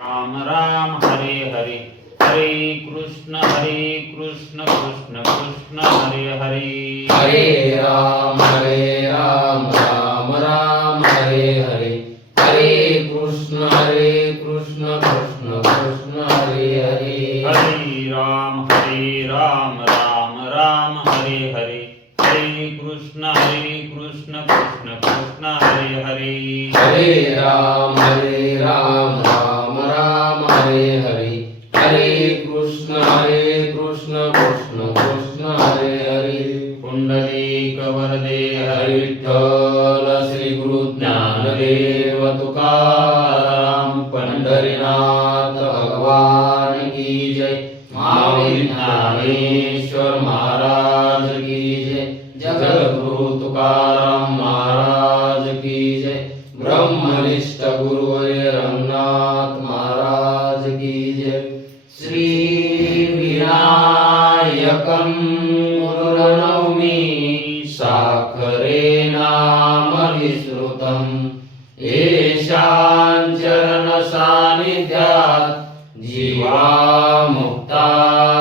राम राम हरे हरे, हरे कृष्ण कृष्ण कृष्ण हरे हरे। हरे राम राम राम हरे हरे, हरे कृष्ण कृष्ण कृष्ण हरे हरे। हरे राम राम राम हरे हरे, हरे कृष्ण कृष्ण कृष्ण हरे हरे। हरे राम राम राम हरे हरे, हरे कृष्ण कृष्ण कृष्ण हरे हरे। पुंडलीक वरदे हरि विठ्ठल श्री गुरु ज्ञानदेव तुकाराम पंढरीनाथ भगवान की जय। माऊली ज्ञानेश्वर महाराज की जय। जगद्गुरु तुकाराम महाराज की जय। ब्रह्मनिष्ठ गुरुवर्य रंगनाथ महाराज की जय। श्री विनायकं गुरुर्नौमि साखरे नाम विश्रुतम्। येषां चरण सान्निध्यात् जीवा मुक्ता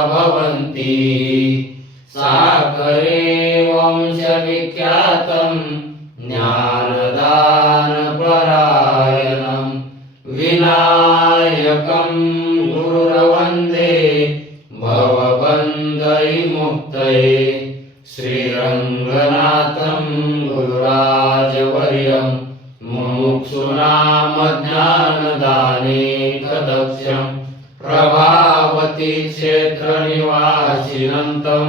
भवन्ति। साखरे वंशविख्यातं ज्ञानदान परायणं। विनायकं गुरुर्वन्दे भवबन्धविमुक्तये। श्रीरङ्गनाथं गुरुराजवर्यं मुमुक्षूणां ज्ञानदानेकदक्षं। प्रभावती क्षेत्रनिवासिनं तं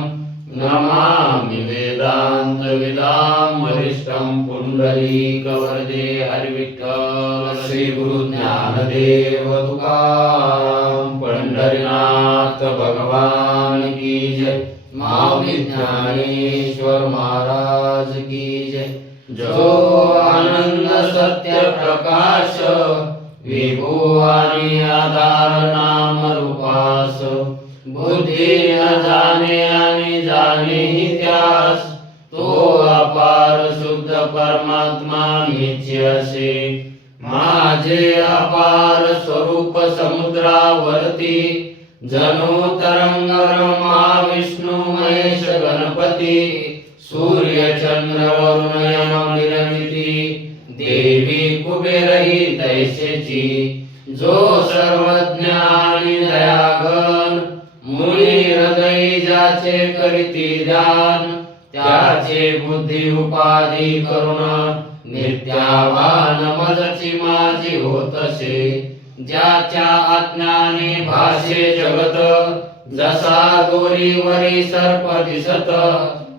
नमामि वेदान्तविदां वरिष्ठं। पुण्डरीकवरदे हरिविठ्ठल श्री गुरु ज्ञानदेव तुकाराम पंढरीनाथ भगवान की जय। माऊली ज्ञानेश्वर महाराज की जय। जो आनंद सत्य प्रकाश विभू आणि आधार नाम रूपास। बुद्धी न जाणे आणि जाणे त्यास, तो अपार शुद्ध परमात्मा निश्चयसे। माझे अपार स्वरूप समुद्रावरती, जणू तरंग महाविष्णू महेश गणपती। सूर्य चंद्र वरुण यम निर्मिती, देवी कुबेरही तैसेची। जो सर्वज्ञ आणि दयाघन, मुळी हृदयी ज्याचे करीती ध्यान। त्याचे बुद्धी उपाधी करुण, नित्याभान मजची माझी होतसे। ज्याच्या आज्ञाने भाषे जगत, जसा दोरीवरी सर्प दिसत।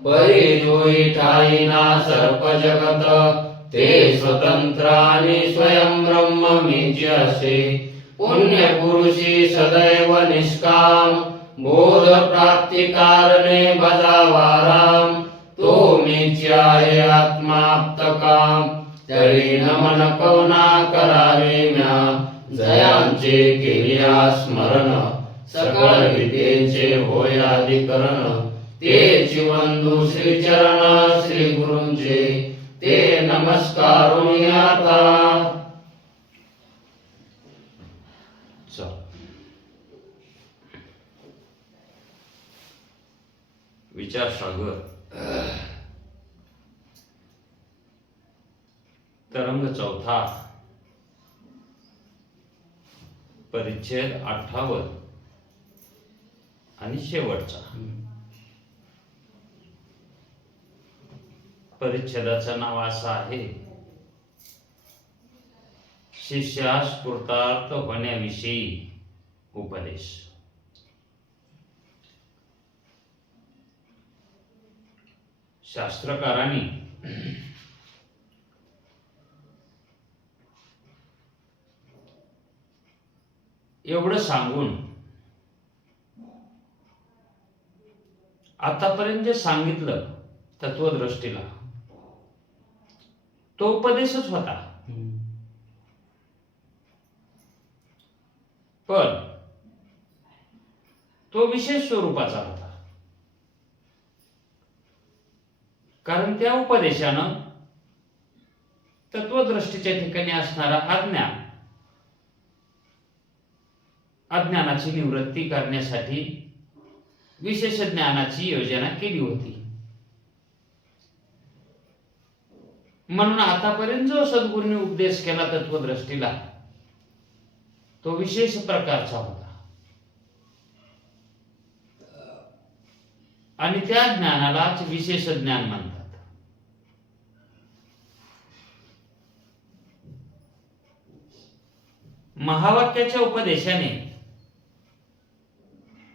परी जोई ठाईना सर्प जगत, ते स्वतंत्र आणि स्वयं ब्रह्म मीच असे। पुण्य पुरुषी सदैव निष्काम, बोध प्राप्ती कारणे बजावा राम। तो मीच आहे आत्माप्त काम, तरी नमन कवना करावे म्या। जयांचे केलिया स्मरण, सकळ विद्येचे होय अधिकरण। तेची वंदू श्रीचरण श्री गुरूंचे, ते नमस्कारुनी आता। विचार सागर तरंग चौथा, परिच्छेद 58 आणि शेवटचा। परिच्छेदाचं नाव असं आहे, शिष्यास कृतार्थ होण्याविषयी उपदेश। शास्त्रकारांनी एवढं सांगून आतापर्यंत जे सांगितलं तत्वदृष्टीला, तो उपदेशच होता। पण तो विशेष स्वरूपाचा होता, कारण त्या उपदेशानं तत्वदृष्टीच्या ठिकाणी असणारा अज्ञान अज्ञानाची निवृत्ती करण्यासाठी विशेष ज्ञानाची योजना केली होती. म्हणून आतापर्यंत जो सद्गुरूंनी उपदेश केला तत्वदृष्टीला तो विशेष प्रकारचा होता आणि त्या ज्ञानालाच विशेष ज्ञान म्हणतात. महावाक्याच्या उपदेशाने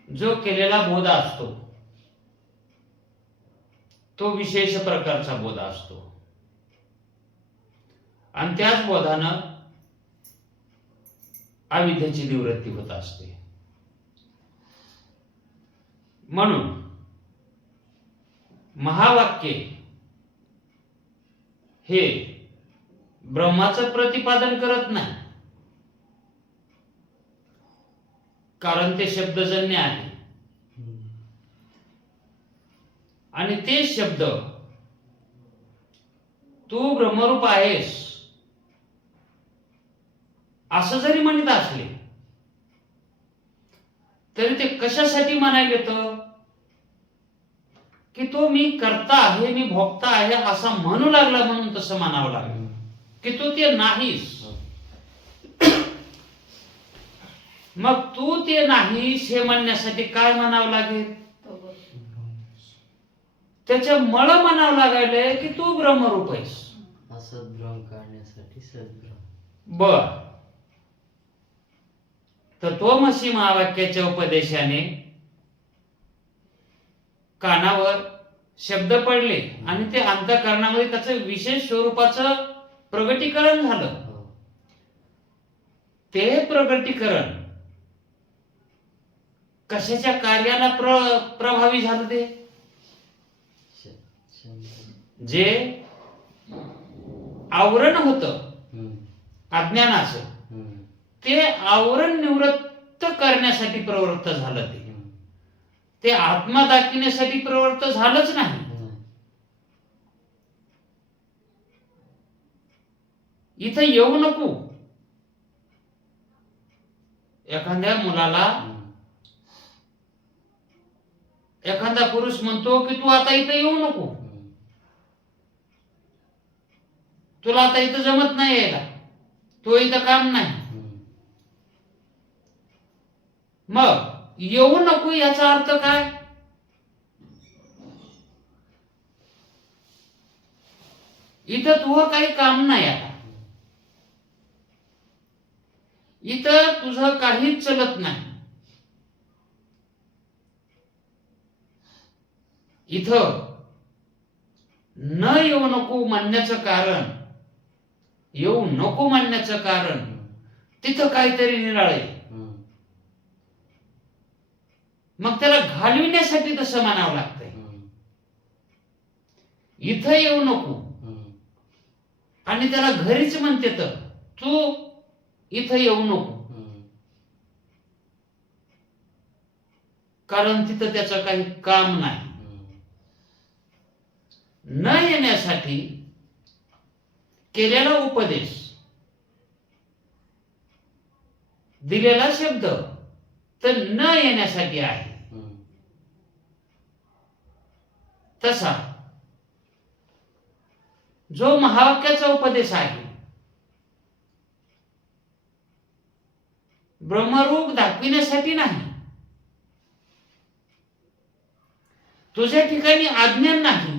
जो केलेला बोध असतो तो विशेष प्रकारचा बोध असतो आणि त्याच बोधानं अविद्येची निवृत्ती होत असते. म्हणून महावाक्य हे ब्रह्माचं प्रतिपादन करत नाही, कारण ते शब्दजन्य आहे आणि ते शब्द तू ब्रह्मरूप आहेस असं जरी म्हणत असले तरी ते कशासाठी म्हणायला येतं की तो मी कर्ता आहे, मी भोक्ता आहे असा म्हणू लागला म्हणून तसं म्हणावं लागलं की तू ते नाहीस. मग तू ते नाहीस हे म्हणण्यासाठी काय म्हणावं लागेल? त्याच्या मळ म्हणावं लागायलंय की तू ब्रह्मरूप आहेस. असद्भ्रम काढण्यासाठी सद्भ्रम. बर, तत्वमसी महावाक्याच्या उपदेशाने कानावर शब्द पडले आणि ते अंतःकरणामध्ये त्याचं विशेष स्वरूपाचं प्रगटीकरण झालं. ते प्रगटीकरण कशाच्या कार्याला प्रभावी झालं? ते जे आवरण होतं अज्ञानाचं ते आवरण निवृत्त करण्यासाठी प्रवृत्त झालं. ते आत्मा दाखविण्यासाठी प्रवृत्त झालंच नाही. इथं येऊ नको. एखाद्या मुलाला एखादा पुरुष म्हणतो की तू आता इथं येऊ नको, तुला आता इथं जमत नाही यायला, तो इथं काम नाही. मग येऊ नको याचा अर्थ काय? इथं तुझं काही काम नाही, आता इथं तुझं काहीच चलत नाही. इथं न येऊ नको म्हणण्याचं कारण, येऊ नको म्हणण्याचं कारण तिथं काहीतरी निराळे. मग त्याला घालविण्यासाठी तसं म्हणावं लागतंय. इथं येऊ नको आणि त्याला घरीच म्हणते तर तू इथं येऊ नको, कारण तिथं त्याचं काही काम नाही. न येण्यासाठी केलेला उपदेश, दिलेला शब्द तर न येण्यासाठी आहे. तसा जो महावाक्याचा उपदेश आहे ब्रह्मरूप दाखविण्यासाठी नाही. तुझ्या ठिकाणी अज्ञान नाही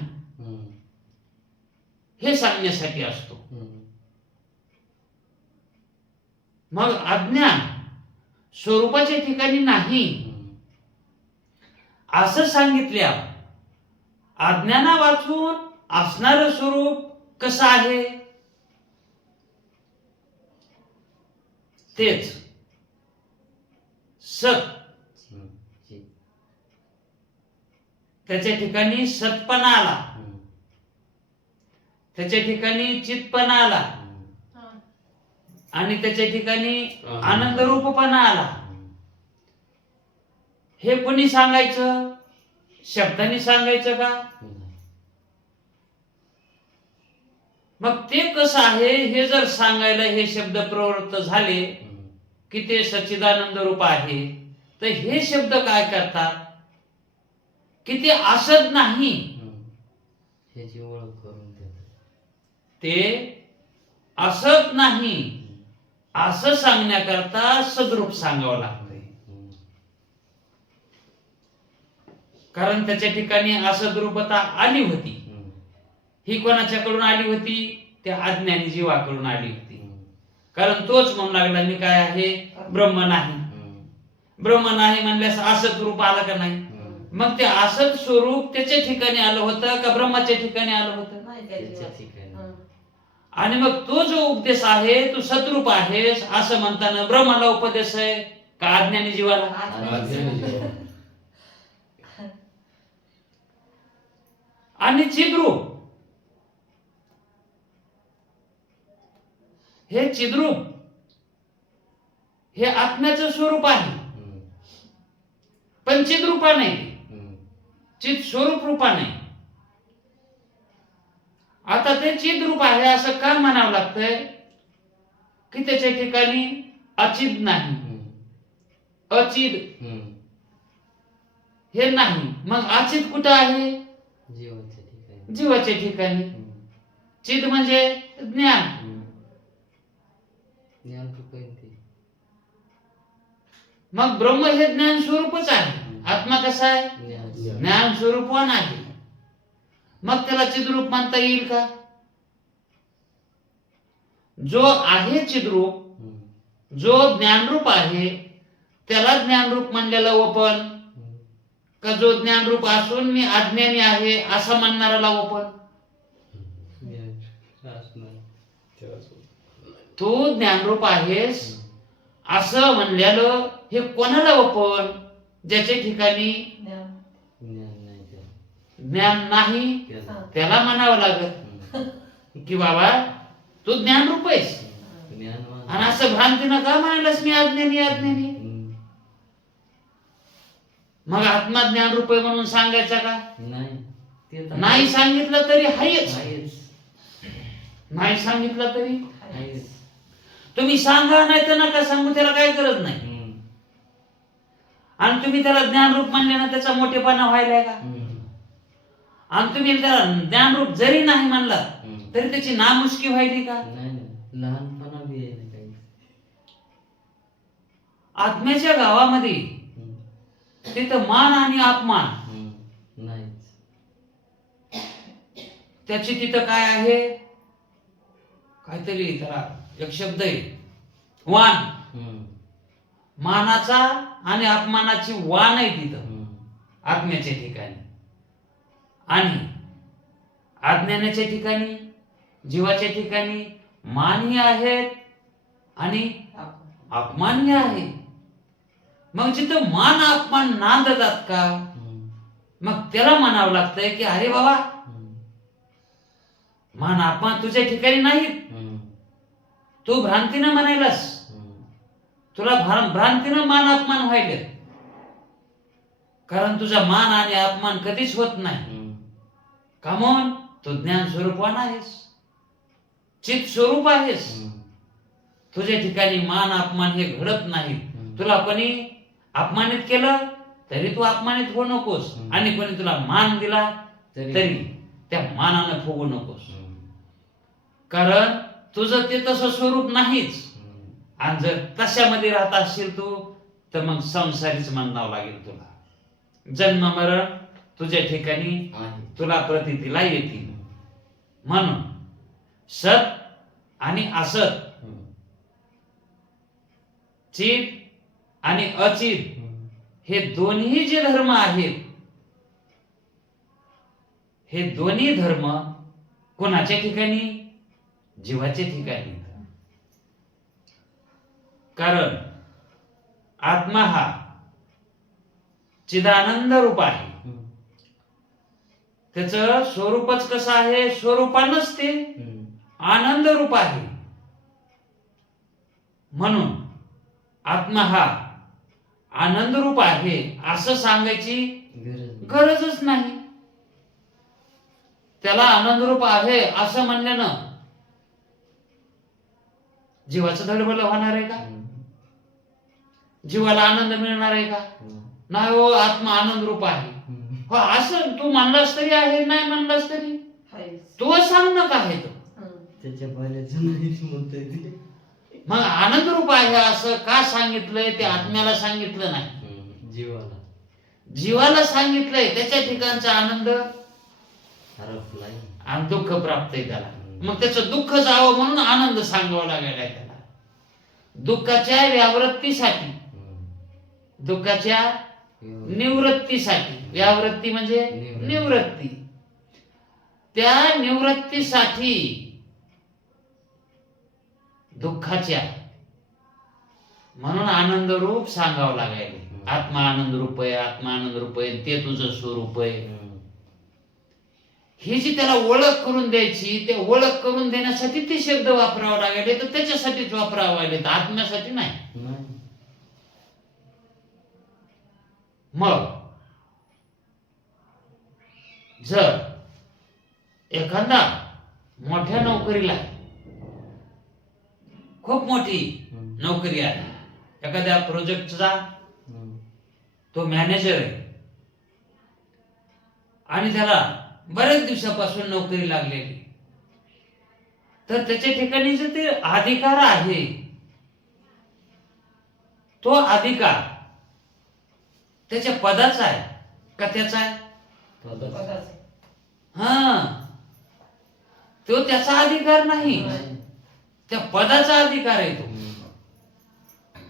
हे सांगण्यासाठी असतो. मग अज्ञान स्वरूपाच्या ठिकाणी नाही असं सांगितल्या अज्ञाना वाचून असणार स्वरूप कसं आहे? तेच सत. त्याच्या ठिकाणी सतपणा आला, त्याच्या ठिकाणी चितपणा आला आणि त्याच्या ठिकाणी आनंद रूपपणा आला. हे कोणी सांगायचं? शब्दांनी सांगायचं का? मग ते कसं आहे हे जर सांगायला हे शब्द प्रवृत्त झाले की ते सच्चिदानंद रूप आहे, तर हे शब्द काय करतात की ते असत नाही, ह्याची ओळख करून देतात. ते असत नाही असं सांगण्याकरता सद्रूप सांगावं लागतंय. कारण त्याच्या ठिकाणी असद्रूपता आली होती. ही कोणाच्याकडून आली होती? त्या अज्ञानी जीवाकडून आली होती. कारण तोच म्हणू लागला मी काय आहे? ब्रह्म नाही. ब्रह्म नाही म्हणल्यास असत रूप आलं का नाही? मग ते असत स्वरूप त्याच्या ठिकाणी आलं होतं का ब्रह्माच्या ठिकाणी आलं होतं? त्याच्या ठिकाणी. आणि मग तो जो उपदेश आहे तू सद्रूप आहेस असं म्हणताना ब्रह्माला उपदेश आहे का अज्ञानी जीवाला? आणि चिद्रूप, हे चिद्रूप हे आत्म्याचं स्वरूप आहे, पण चिद्रूपा नाही, चित स्वरूप रूपा नाही. आता ते चिद्रूप आहे असं का म्हणावं लागतंय की त्याच्या ठिकाणी अचिद नाही, अचिद हे नाही. मग अचिद कुठं आहे? जीवाच्या ठिकाणी. जीवाच्या ठिकाणी. चिद म्हणजे ज्ञान. ज्ञान रूप आहे ते. मग ब्रह्म हे ज्ञान स्वरूपच आहे. आत्मा कसा आहे? ज्ञान स्वरूपवान आहे. मग त्याला चिद्रूप म्हणता येईल का? जो आहे चिद्रूप, जो ज्ञानरूप आहे त्याला ज्ञानरूप म्हणलेलं ओपन का जो ज्ञानरूप असून मी अज्ञानी आहे असं म्हणणाऱ्याला ओपन? तू ज्ञानरूप आहेस असं म्हणलेलं हे कोणाला ओपन? ज्याच्या ठिकाणी ज्ञान नाही त्याला म्हणावं लागत की बाबा तू ज्ञानरूप आहेस. आणि असं भ्रांतीनं का म्हणालास मी अज्ञानी अज्ञानी? मग आत्मा ज्ञानरूप आहे म्हणून सांगायचा का? नाही सांगितलं तरी हायच. नाही सांगितलं तरी तुम्ही सांगा नाही तर नका सांगू, त्याला काही गरज नाही. आणि तुम्ही त्याला ज्ञानरूप म्हणले ना त्याचा मोठेपणा व्हायलाय का? आणि तुम्ही त्याला ज्ञानरूप जरी नाही म्हणला तरी त्याची नामुष्की व्हायली का? लहानपणा बी आहे ना काही. आत्म्याच्या गावामध्ये तिथं मान आणि अपमान नाहीच. त्याची तिथं काय आहे? काहीतरी त्याला एक शब्द आहे वान. मानाचा आणि अपमानाची वान आहे तिथं आत्म्याच्या ठिकाणी. आणि अज्ञानाच्या ठिकाणी जीवाच्या ठिकाणी मानही आहेत आणि अपमानही आहे. मग जिथं मान अपमान नांदतात का मग त्याला म्हणावं लागतंय की अरे बाबा मान अपमान तुझ्या ठिकाणी नाहीत. तू भ्रांतीनं म्हणायलास, तुला भ्रांतीनं मान अपमान व्हायले. कारण तुझा मान आणि अपमान कधीच होत नाही. का म्हणून तू ज्ञान स्वरूपवान आहेस, चित स्वरूप आहेस. तुझ्या ठिकाणी मान अपमान हे घडत नाही. तुला कोणी अपमानित केलं तरी तू अपमानित होऊ नकोस, आणि कोणी तुला मान दिला तरी त्या मानानं फुगू नकोस. कारण तुझं ते तसं स्वरूप नाहीच. आणि जर तशामध्ये राहत असशील तू तर मग संसारीच म्हणावं लागेल तुला. जन्म मरण तुझ्या ठिकाणी तुला प्रतीतीला येतील. म्हणून सत आणि असत, चित आणि अचित हे दोन्ही जे धर्म आहेत हे दोन्ही धर्म कोणाच्या ठिकाणी? जीवाच्या ठिकाणी. कारण आत्मा हा चिदानंद रूप आहे. त्याचं स्वरूपच कसं आहे? स्वरूपानंच ते आनंद रूप आहे. म्हणून आत्मा हा आनंद रूप आहे असं सांगायची गरजच नाही. त्याला आनंद रूप आहे असं म्हणल्यानं जीवाचं धडबड होणार आहे का? जीवाला आनंद मिळणार आहे का? नाही हो, आत्मा आनंद रूप आहे. हो, असं तू म्हणलास तरी आहे, नाही म्हणलास तरी तू सांग ना काय तो. त्याच्या पाण्याचं नाहीच म्हणतोय ते. मग आनंद रूप आहे असं का सांगितलंय? ते आत्म्याला सांगितलं नाही, जीवाला जीवाला सांगितलंय. त्याच्या ठिकाणचा आनंद हरपलाय आणि दुःख प्राप्त आहे त्याला. मग त्याचं दुःख जावं म्हणून आनंद सांगावा लागेल त्याला. दुःखाच्या व्यावृत्तीसाठी, दुःखाच्या निवृत्तीसाठी. व्यावृत्ती म्हणजे निवृत्ती. त्या निवृत्तीसाठी दुःखाच्या म्हणून आनंद रूप सांगावं लागेल. आत्मा आनंद रूप आहे, आत्मा आनंद रूप आहे, ते तुझं स्वरूप आहे. ही जी त्याला ओळख करून द्यायची, ते ओळख करून देण्यासाठी ते शब्द वापरावा लागले. तर त्याच्यासाठीच वापरावा लागले, आत्म्यासाठी नाही. मग जर एखादा मोठ्या नोकरीला, खूप मोठी नोकरी आहे, एखाद्या प्रोजेक्टचा तो मॅनेजर आहे आणि त्याला बऱ्याच दिवसापासून नोकरी लागलेली, तर त्याच्या ठिकाणी जे ते अधिकार आहे, तो अधिकार त्याच्या पदाचा आहे का त्याचा आहे? हा, तो त्याचा अधिकार नाही, त्या पदाचा अधिकार आहे. तो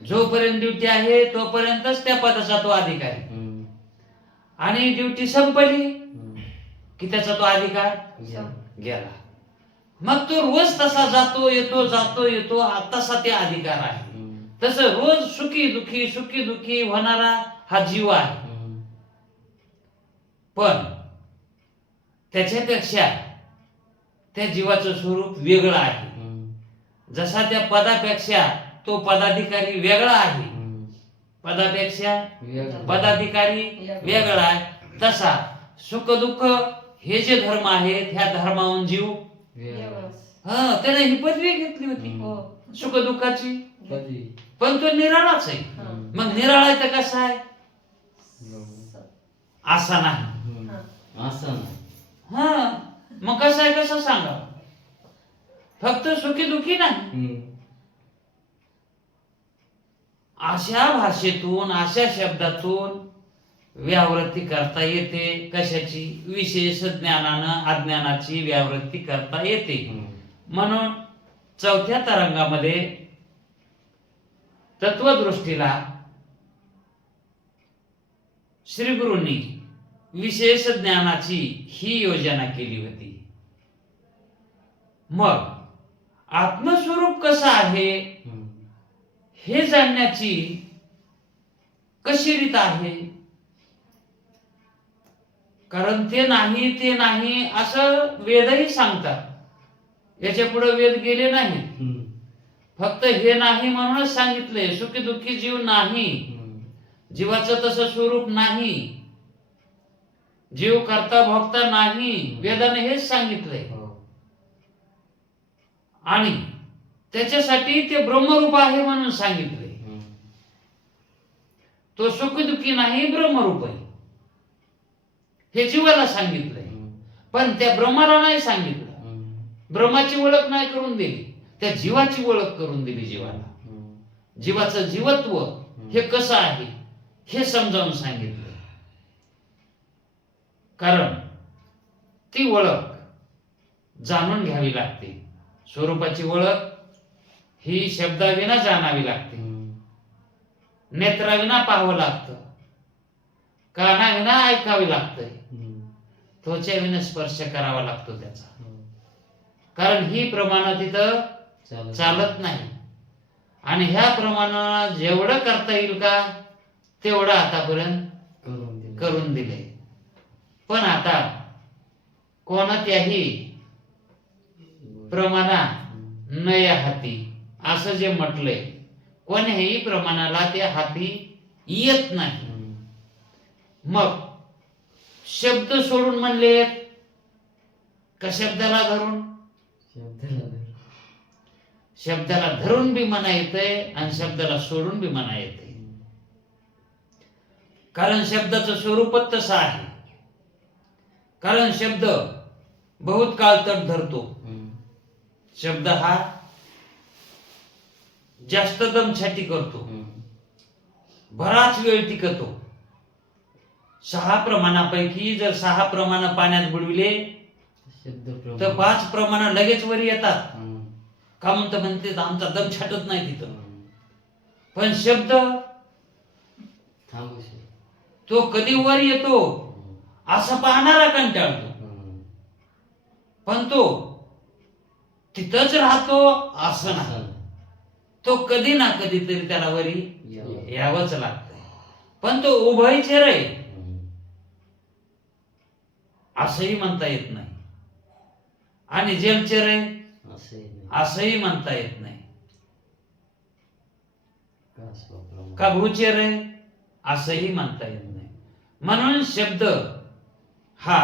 जोपर्यंत ड्युटी आहे तोपर्यंतच त्या पदाचा तो अधिकारी, आणि ड्युटी संपली की त्याचा तो अधिकार गेला. मग तो रोज तसा जातो येतो, जातो येतो, तसा ते अधिकार आहे. तसं रोज सुखी दुखी होणारा हा जीव आहे. पण त्याच्यापेक्षा त्या जीवाचं स्वरूप वेगळं आहे. जसा त्या पदापेक्षा तो पदाधिकारी वेगळा आहे, पदापेक्षा पदाधिकारी वेगळा आहे, तसा सुख दुःख हे जे धर्म आहेत, ह्या धर्माहून जीव त्याने ही पदवी घेतली होती सुख दुःखाची, पण तो निराळाच आहे. मग निराळा आहे तर कसा आहे? असा नाही, असं नाही. हा, मग कसं आहे, कसं सांगा? फक्त सुखी दुखी नाही. अशा भाषेतून, अशा शब्दातून व्यावृत्ती करता येते. कशाची? विशेष ज्ञानानं अज्ञानाची व्यावृत्ती करता येते. म्हणून चौथ्या तरंगामध्ये तत्वदृष्टीला श्री गुरूंनी विशेष ज्ञानाची ही योजना केली होती. मग आत्मस्वरूप कसं आहे हे जाणण्याची कशी रीत आहे? कारण ते नाही असं वेदही सांगतात. याच्या पुढे वेद गेले नाही, फक्त हे नाही म्हणूनच सांगितले. सुखी दुःखी जीव नाही, जीवाचं तसं स्वरूप नाही, जीव करता भोगता नाही, वेदाने हेच सांगितलंय. आणि त्याच्यासाठी ते ब्रह्मरूप आहे म्हणून सांगितले. तो सुखी दुःखी नाही, ब्रह्मरूप आहे हे जीवाला सांगितलंय. पण त्या ब्रह्माला नाही सांगितलं. ब्रह्माची ओळख नाही करून दिली, त्या जीवाची ओळख करून दिली. जीवाला जीवाचं जीवत्व हे कसं आहे हे समजावून सांगितलं. कारण ती ओळख जाणून घ्यावी लागते. स्वरूपाची ओळख ही शब्दाविना जाणावी लागते, नेत्राविना पाहावं लागतं, कानाविना ऐकावी लागतंय, त्वचेविना स्पर्श करावा लागतो त्याचा. कारण ही प्रमाण तिथं चालत नाही. आणि ह्या प्रमाणात जेवढं करता येईल का तेवढं आतापर्यंत करून दिले. पण आता कोणत्याही प्रमाणा नय हाती असं जे म्हटलंय, कोण्याही प्रमाणाला ते हाती येत नाही. मग शब्द सोडून म्हणले का शब्दाला धरून? शब्दाला धरून बी म्हणा येतंय आणि शब्दाला सोडून बी म्हणा येतंय. कारण शब्दाचं स्वरूपच तसं आहे. कारण शब्द बहुत काळ तट धरतो. शब्द हा जास्त दमछाटी करतो, बराच वेळ टिकतो. 6 प्रमाणापैकी जर 6 प्रमाण पाण्यात बुडविले तर 5 प्रमाण लगेच वर येतात. का म्हणते आमचा दम छाटत नाही तिथं. पण शब्द तो कधी वर येतो असं पाहणारा कंटाळतो, पण तो तिथंच राहतो असं नाही. तो कधी ना कधीतरी त्याला वरी यावंच लागतं. पण तो उभयचर आहे असंही म्हणता येत नाही, आणि जलचर आहे असंही म्हणता येत नाही, का भूचर आहे असंही म्हणता येत नाही. म्हणून शब्द हा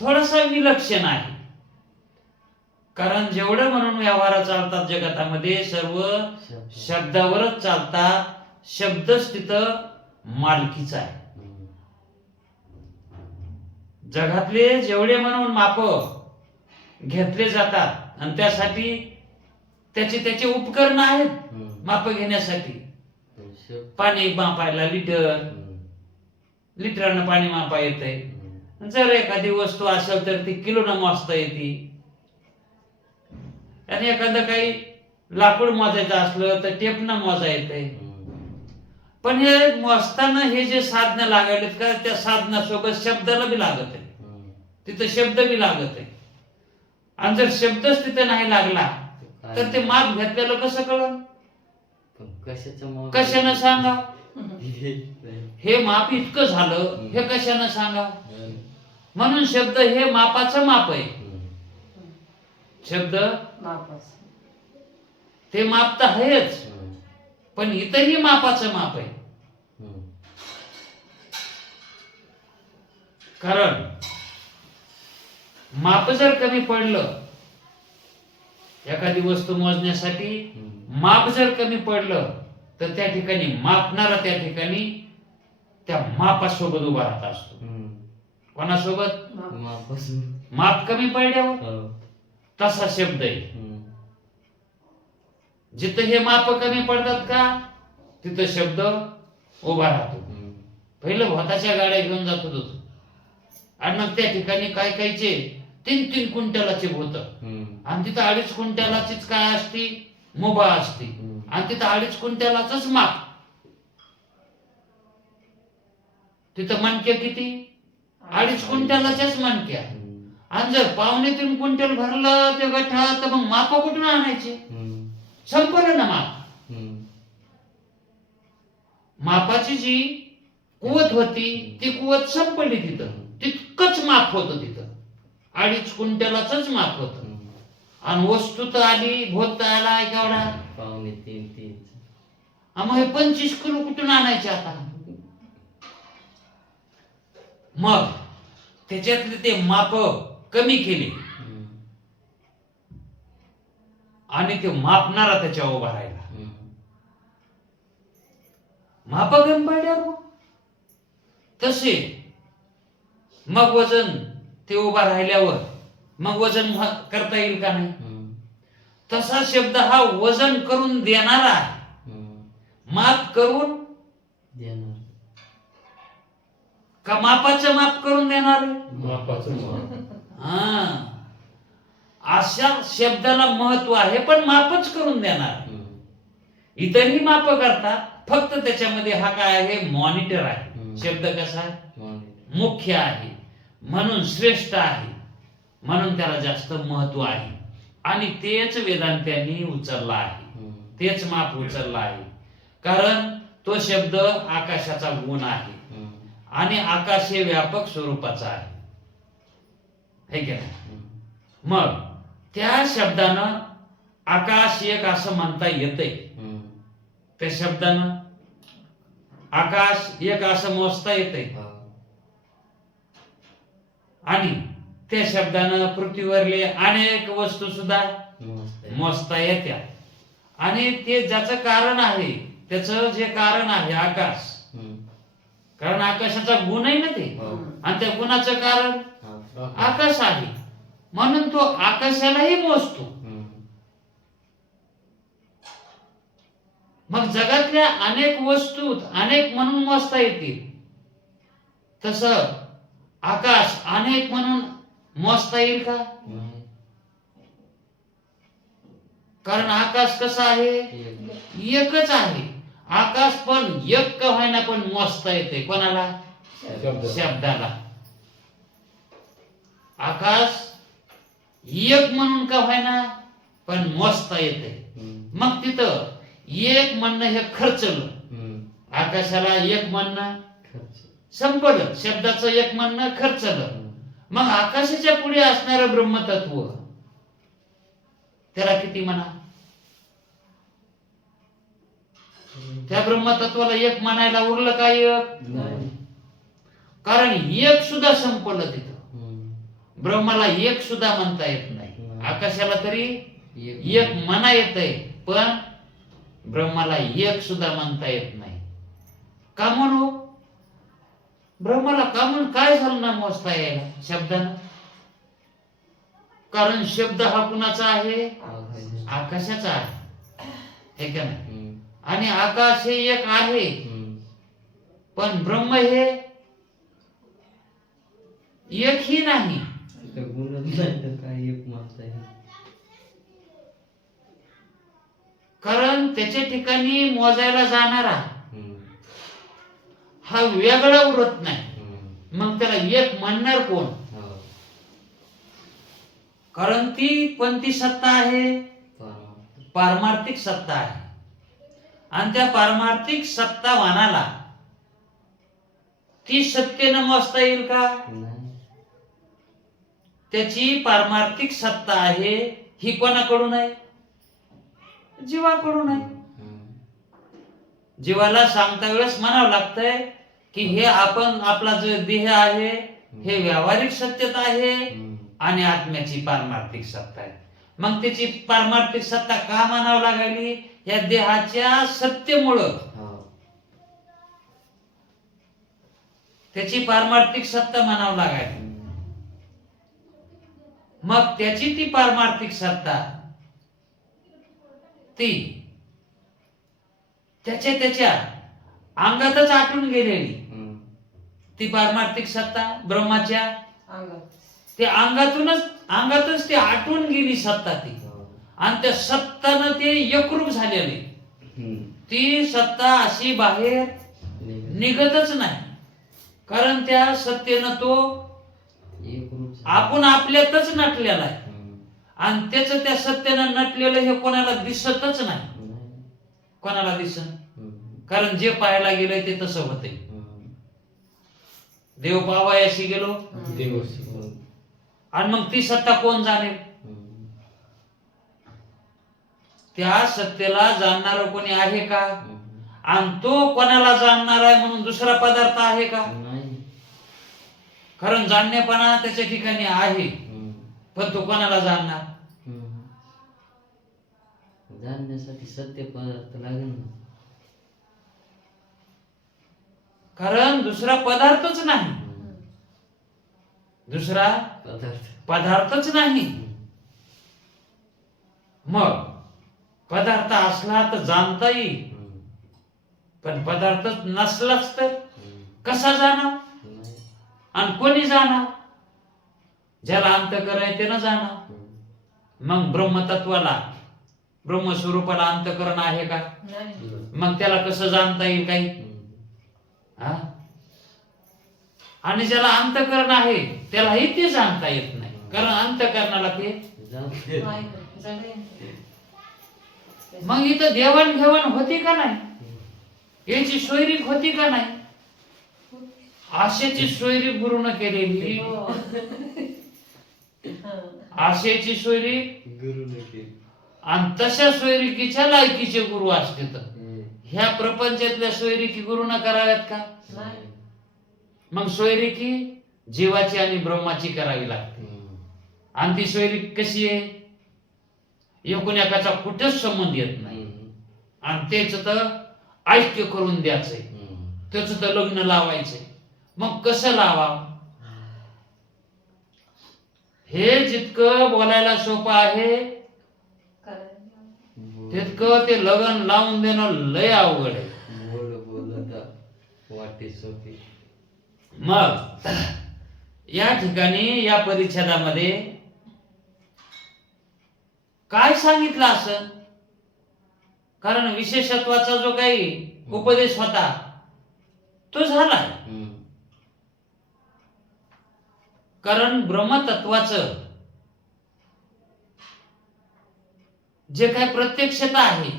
थोडासा विलक्षण आहे. कारण जेवढं म्हणून व्यवहार चालतात जगतामध्ये सर्व शब्दावरच चालतात. शब्दच तिथं मालकीचा आहे. जगातले जेवढे म्हणून माप घेतले जातात आणि त्यासाठी त्याचे उपकरण आहेत माप घेण्यासाठी. पाणी मापायला लिटरनं पाणी मापा येतंय. जर एखादी वस्तू असेल तर ती किलोनं मोजता येते, आणि एखादं काही लाकूड मोजायचं असलं तर टेपनं मोजा येतंय. पण हे मोजताना हे जे साधनं लागायलेत का त्या साधनासोबत शब्दाला बी लागत आहे, तिथं शब्द बी लागत आहे. आणि जर शब्दच तिथं नाही लागला तर ते माप घेतलेलं कसं कळलं, कशानं सांगा. हे माप इतकं झालं हे कशानं सांगा. म्हणून शब्द हे मापाचं माप आहे. शब्द ते माप तर आहेच, पण इथंही मापाचं माप आहे. कारण माप जर कमी पडलं, एखादी वस्तू मोजण्यासाठी माप जर कमी पडलं तर त्या ठिकाणी मापणारा त्या ठिकाणी त्या मापासोबत उभा राहत असतो. कोणासोबत? माप कमी पडल्यावर. तसा शब्द आहे. जिथं हे माप कमी पडतात का तिथं शब्द उभा राहतो. पहिलं भोताच्या गाड्या घेऊन जात होतो आणि मग त्या ठिकाणी काय कायचे 3-3 क्विंटलाचे भोत, आणि तिथं 2.5 क्विंटलाचीच काय असती मुभा असती, आणि तिथं 2.5 क्विंटलाच माप. तिथं मणक्या किती? 2.5 क्विंटलाच्याच मणक्या. आणि जर 2.25 क्विंटल भरलं ते गठा तर मग माप कुठून आणायचे? संपलं ना माप. मापाची जी कुवत होती ती कुवत संपली. तितकंच माप होतं तिथं. 2.5 क्विंटलाच माप होतं. आणि वस्तू तर आली, भोत आला केवढा? 2.5-3. मग हे 25 किलो कुठून आणायचे आता? मग त्याच्यातले ते माप कमी केले आणि ते मापणारा त्याच्या उभा राहिला. माप कमी पडल्यावर तसे मग वजन ते उभा राहिल्यावर मग वजन करता येईल का नाही? तसा शब्द हा वजन करून देणारा आहे. माप करून देणार का मापाचं माप करून देणार? अशा शब्दाला महत्व आहे, पण मापच करून देणार. इतरही माप करतात, फक्त त्याच्यामध्ये हा काय आहे? मॉनिटर आहे. शब्द कसा आहे? मुख्य आहे, म्हणून श्रेष्ठ आहे, म्हणून त्याला जास्त महत्व आहे. आणि तेच वेदांत्यांनी उचलला आहे, तेच माप उचलला आहे. कारण तो शब्द आकाशाचा गुण आहे आणि आकाश हे व्यापक स्वरूपाचा आहे, है की नाही? मग त्या शब्दानं आकाश एक असं म्हणता येतंय. त्या शब्दानं आकाश एक असं मोजता येतंय. आणि त्या शब्दानं पृथ्वीवरले अनेक वस्तू सुद्धा मोजता येत्या. आणि ते ज्याचं कारण आहे, त्याचं जे कारण आहे आकाश, कारण आकाशाचा गुण आहे ना ते, हो. आणि त्या गुणाचं कारण हा. आकाश आहे, म्हणून तो आकाशालाही मोजतो. हम्म. मग जगातल्या अनेक वस्तू अनेक म्हणून मोजता येतील, तसं आकाश अनेक म्हणून मोजता येईल का? नाही. कारण आकाश कसं आहे? एक. एकच आहे. आकाश पण एक का होईना पण मोजता येते. कोणाला? शब्दाला. आकाश एक म्हणून का होईना पण मोजता येते. हम्म. मग तिथं एक म्हणणं हे खर्चलं. हम्म. आकाशाला एक म्हणणं खर्च. संपलं, शब्दाचं एक म्हणणं खर्चलं. हम्म. मग आकाशाच्या पुढे असणारं ब्रह्मतत्व, त्याला किती म्हणा? त्या ब्रह्मतत्वाला एक म्हणायला उरलं काय एक? नाही. कारण एक सुद्धा संपलं तिथं. हम्म. ब्रह्माला एक सुद्धा म्हणता येत नाही. आकाशाला तरी एक म्हणा येतंय, पण ब्रह्माला एक सुद्धा म्हणता येत नाही. का म्हणू? ब्रह्माला का म्हणून काय झालं ना मोजता यायला शब्दानं? कारण शब्द हा कुणाचा आहे? आकाशाचा आहे, हे का नाही? हम्म. आणि आकाश हे एक आहे, हम्म. पण ब्रह्म हे एकही नाही. तर गुणच नाही तर काय एक म्हणता येईल. कारण त्याच्या ठिकाणी मोजायला जाणारा हम्म. हा वेगळा उरत नाही. हम्म. मग त्याला एक म्हणणार कोण? हो. कारण ती कोणती सत्ता आहे? पारमार्थिक. पारमार्थिक सत्ता आहे. आणि त्या पारमार्थिक सत्तावानाला ती सत्तेनं मोजता येईल का? नाही. त्याची पारमार्थिक सत्ता आहे, ही कोणाकडून आहे? जीवाकडून आहे. हम्म. जीवाला सांगता वेळेस म्हणावं लागतंय की हे आपण, आपला जो देह आहे हे व्यावहारिक सत्यता आहे हम्म. आणि आत्म्याची पारमार्थिक सत्ता आहे. मग त्याची पारमार्थिक सत्ता का म्हणावं लागायली? या देहाच्या सत्तेमुळं हो. त्याची पारमार्थिक सत्ता म्हणावं लागायली. हम्म. मग त्याची ती पारमार्थिक सत्ता ती त्याच्या अंगातच आटून गेलेली. हम्म. ती पारमार्थिक सत्ता ब्रह्माच्या अंगात. ते अंगातच ती आटून गेली सत्ता ती. हो. आणि त्या सत्तानं ते एकरूप झालेले. हम्म. ती सत्ता अशी बाहेर निघत. निघतच नाही. कारण त्या सत्तेनं तो एक रूप झालं. आपण आपल्यातच नटलेला आहे. हम्म. आणि त्याच त्या सत्तेनं नटलेलं हे कोणाला दिसतच नाही. नाही. कोणाला दिसन? हम्म. कारण जे पाहायला गेलंय ते तसं होतंय. हम्म. देव पावायाशी गेलो दिवस. हम्म. आणि मग ती सत्ता कोण जाणेल? हम्म. त्या सत्तेला जाणणार कोणी आहे का? हम्म. आणि तो कोणाला जाणणार आहे म्हणून दुसरा पदार्थ आहे का? नाही. कारण जाणणेपणा त्याच्या ठिकाणी आहे, हम्म. पण तो कोणाला जाणणार? हम्म. जाणण्यासाठी सत्य पदार्थ लागेल ना. कारण दुसरा पदार्थच नाही. हम्म. दुसरा पदार्थ. पदार्थच नाही. हम्म. मग पदार्थ असला तर जाणता येईल, हम्म. पण पदार्थच नसलाच तर हम्म. कसा जाणार? नाही. आणि कोणी जाणार? ज्याला अंतःकरण आहे त्यानं जाणार. हम्म. मग ब्रह्मतत्वाला, ब्रह्मस्वरूपाला अंतःकरण आहे का? नाही. मग त्याला कसं जाणता येईल काही? हम्म. हा? आणि ज्याला अंतःकरण आहे त्यालाही ते जाणता येत नाही. कारण अंतःकरणाला ते. जाणते. नाही. जगले. मग इथं देवाणघेवाण होती का नाही? याची सोयरीक होती का नाही? आशेची सोयरीक गुरुनं केलेली. हो. हं. आशेची सोयरीक गुरु नक्की. आणि तशा सोयरिकीच्या लायकीचे गुरु असते. तर हम्म. ह्या प्रपंचातल्या सोयरिकी गुरुनं कराव्यात का? नाही. मग सोयरिकी जीवाची आणि ब्रह्माची करावी लागते. हम्म. आणि ती सोयरीक कशी आहे? एकूण एकाचा कुठेच संबंध येत नाही. हम्म. आणि तेच तर ऐक्य करून द्यायचंय. हम्म. त्याच तर लग्न लावायचे. मग कसं लावावं? हे जितकं बोलायला सोपं आहे तितकं ते लग्न लावून देणं लय अवघड आहे. बोलता वाटे सोपी. मग या ठिकाणी या परिच्छेदामध्ये काय सांगितलं असं? कारण विशेषत्वाचा जो काही उपदेश होता तो झाला. कारण ब्रह्मतत्वाचं जे काही प्रत्यक्षता आहे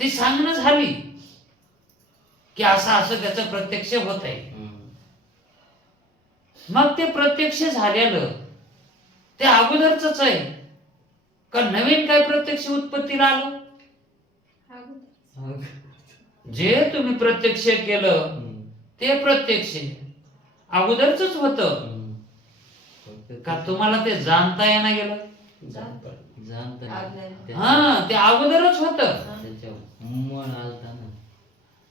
ती सांगणं झाली की असं असं त्याचं प्रत्यक्ष होत आहे. मग ते प्रत्यक्ष झालेलं ते अगोदरच आहे का नवीन काय प्रत्यक्ष उत्पत्तीला आलं? जे तुम्ही प्रत्यक्ष केलं ते प्रत्यक्ष अगोदरच होत का तुम्हाला ते जाणता येणं गेलं? हा, ते अगोदरच होत.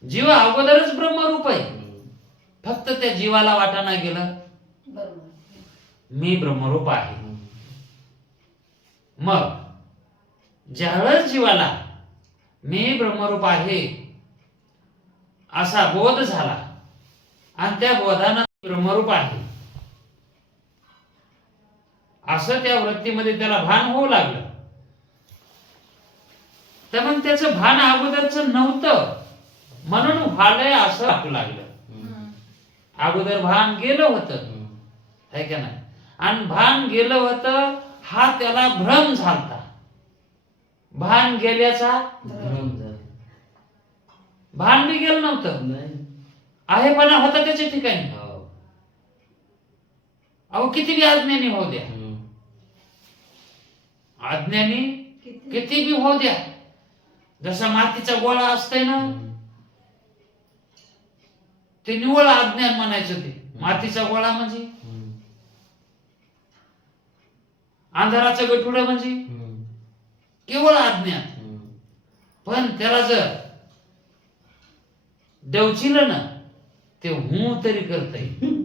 जीव अगोदरच ब्रह्मरूप आहे. फक्त त्या जीवाला वाटाणा गेलं मी ब्रह्मरूप आहे. मग ज्यावेळेस जीवाला मी ब्रह्मरूप आहे असा बोध झाला आणि त्या बोधानं ब्रह्मरूप आहे असं त्या वृत्तीमध्ये त्याला भान होऊ लागलं. तर मग त्याचं भान अगोदरच नव्हतं म्हणून व्हालंय असं वाटू लागलं. अगोदर भान गेलं होतं है का नाही? आणि भान गेलं होतं हा त्याला भ्रम झालता. भान गेल्याचा भान बी गेलं नव्हतं. आहेपणा होता त्याच्या ठिकाणी. अहो किती बी अज्ञानी होऊ द्या, अज्ञानी किती बी होऊ द्या, जसा मातीचा गोळा असतोय ना ते निव्वळ अज्ञान म्हणायचं. ते मातीचा गोळा म्हणजे अंधाराचं गठुडं म्हणजे केवळ अज्ञान. पण त्याला जर देवचिलं ना ते हू तरी करता येईल.